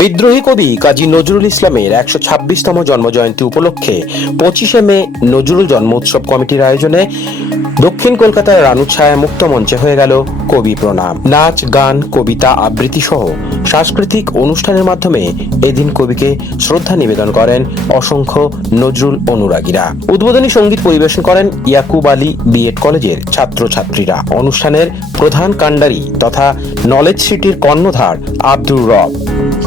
বিদ্রোহী কবি কাজী নজরুল ইসলামের একশো ছাব্বিশতম জন্মজয়ন্তী উপলক্ষে পঁচিশে মে নজরুল জন্ম উৎসব কমিটির আয়োজনে দক্ষিণ কলকাতার রানুছায়া মুক্ত মঞ্চে হয়ে গেল কবি প্রণাম। নাচ, গান, কবিতা আবৃত্তি সহ সাংস্কৃতিক অনুষ্ঠানের মাধ্যমে এদিন কবিকে শ্রদ্ধা নিবেদন করেন অসংখ্য নজরুল অনুরাগীরা। উদ্বোধনী সংগীত পরিবেশন করেন ইয়াকুব আলী বিএড কলেজের ছাত্রছাত্রীরা। অনুষ্ঠানের প্রধান কাণ্ডারি তথা নলেজ সিটির কর্ণধার আব্দুর রব।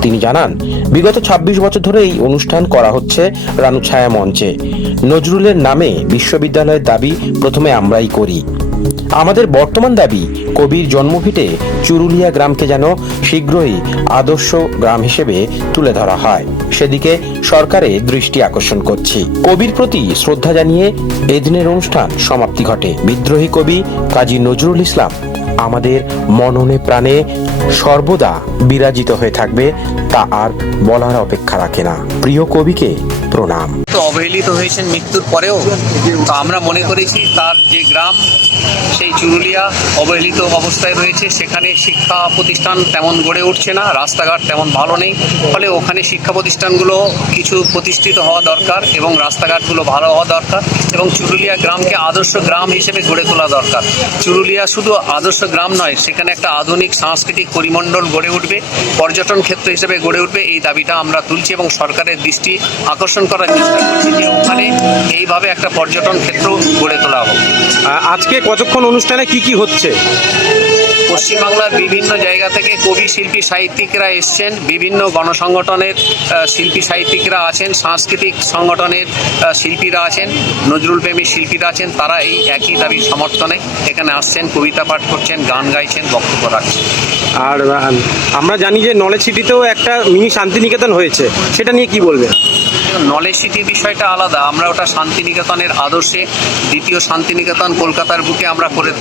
তিনি জানান, বিগত ২৬ বছর ধরে এই অনুষ্ঠান করা হচ্ছে রানুছায়া মঞ্চে। নজরুলের নামে বিশ্ববিদ্যালয়ের দাবি প্রথমে আমরাই করি। আমাদের বর্তমান দাবি, কবির জন্মভিটে চুরুলিয়া গ্রামকে যেন শীঘ্রই আদর্শ গ্রাম হিসেবে তুলে ধরা হয়। সেদিকে সরকারের দৃষ্টি আকর্ষণ করছি। কবির প্রতি শ্রদ্ধা জানিয়ে এদিনের অনুষ্ঠান সমাপ্তি ঘটে। বিদ্রোহী কবি কাজী নজরুল ইসলাম আমাদের মননে প্রাণে সর্বদা বিরাজিত হয়ে থাকবে তা আর বলার অপেক্ষা রাখে না। প্রিয় কবিকে প্রণাম। তো অবহেলিত হয়েছেন মৃত্যুর পরেও, তো আমরা মনে করেছি তার যে গ্রাম, সেই চুরুলিয়া অবহেলিত অবস্থায় রয়েছে। সেখানে শিক্ষা প্রতিষ্ঠান তেমন গড়ে উঠছে না, রাস্তাঘাট তেমন ভালো নেই। ফলে ওখানে শিক্ষা প্রতিষ্ঠানগুলো কিছু প্রতিষ্ঠিত হওয়া দরকার এবং রাস্তাঘাটগুলো ভালো হওয়া দরকার এবং চুরুলিয়া গ্রামকে আদর্শ গ্রাম হিসেবে গড়ে তোলা দরকার। চুরুলিয়া শুধু আদর্শ গ্রাম নয়, সেখানে একটা আধুনিক সাংস্কৃতিক পরিমণ্ডল গড়ে উঠবে, পর্যটন ক্ষেত্র হিসেবে গড়ে উঠবে, এই দাবিটা আমরা তুলছি এবং সরকারের দৃষ্টি আকর্ষণ করার চেষ্টা করছি যে ওখানে এইভাবে একটা পর্যটন ক্ষেত্র গড়ে তোলা হোক। আজকে কতক্ষণ অনুষ্ঠানে কি কি হচ্ছে? পশ্চিমবাংলার বিভিন্ন জায়গা থেকে কবি শিল্পী সাহিত্যিকরা এসছেন বিভিন্ন গণসংগঠনের শিল্পী সাহিত্যিকরা আছেন সাংস্কৃতিক সংগঠনের শিল্পীরা আছেন নজরুল প্রেমী শিল্পীরা আছেন তারা এই একই দাবির সমর্থনে এখানে আসছেন কবিতা পাঠ করছেন গান গাইছেন বক্তব্য রাখছেন। আর আমরা জানি যে নলেজ সিটিতেও একটা মিনি শান্তিনিকেতন হয়েছে। সেটা নিয়ে কি বলবেন? নলেজ সিটির বিষয়টা আলাদা। আমরা ওটা শান্তিনিকেতনের আদর্শে, দ্বিতীয় শান্তিনিকেতন কলকাতার বুকে আমরা করে,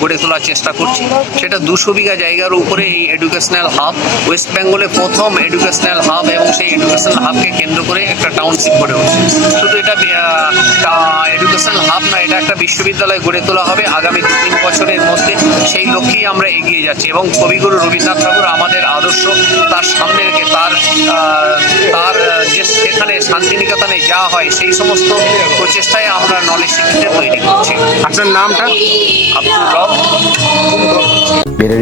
গড়ে তোলার চেষ্টা করছি। সেটা দুশো বিঘা জায়গার উপরে এই এডুকেশনাল হাব ওয়েস্ট বেঙ্গলে প্রথম এডুকেশনাল হাব এবং সেই এডুকেশনাল হাবকে কেন্দ্র করে একটা টাউনশিপ করে উঠছে। শুধু এটা এডুকেশনাল হাব না এটা একটা বিশ্ববিদ্যালয় গড়ে তোলা হবে আগামী দু তিন বছরের মধ্যে। সেই লক্ষ্যেই আমরা এগিয়ে যাচ্ছি এবং কবিগুরু রবীন্দ্রনাথ ঠাকুর আমাদের আদর্শ তার সামনে রেখে তার তার যে সেখানে শান্তিনিকেতনে যা হয় সেই সমস্ত প্রচেষ্টায় আমরা নলেজ সিটিতে তৈরি করছি। আপনার নামটা? আব্দুল রব।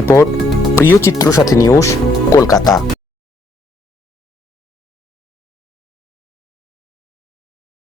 রিপোর্ট প্রিয় চিত্র সাথী নিউজ কলকাতা।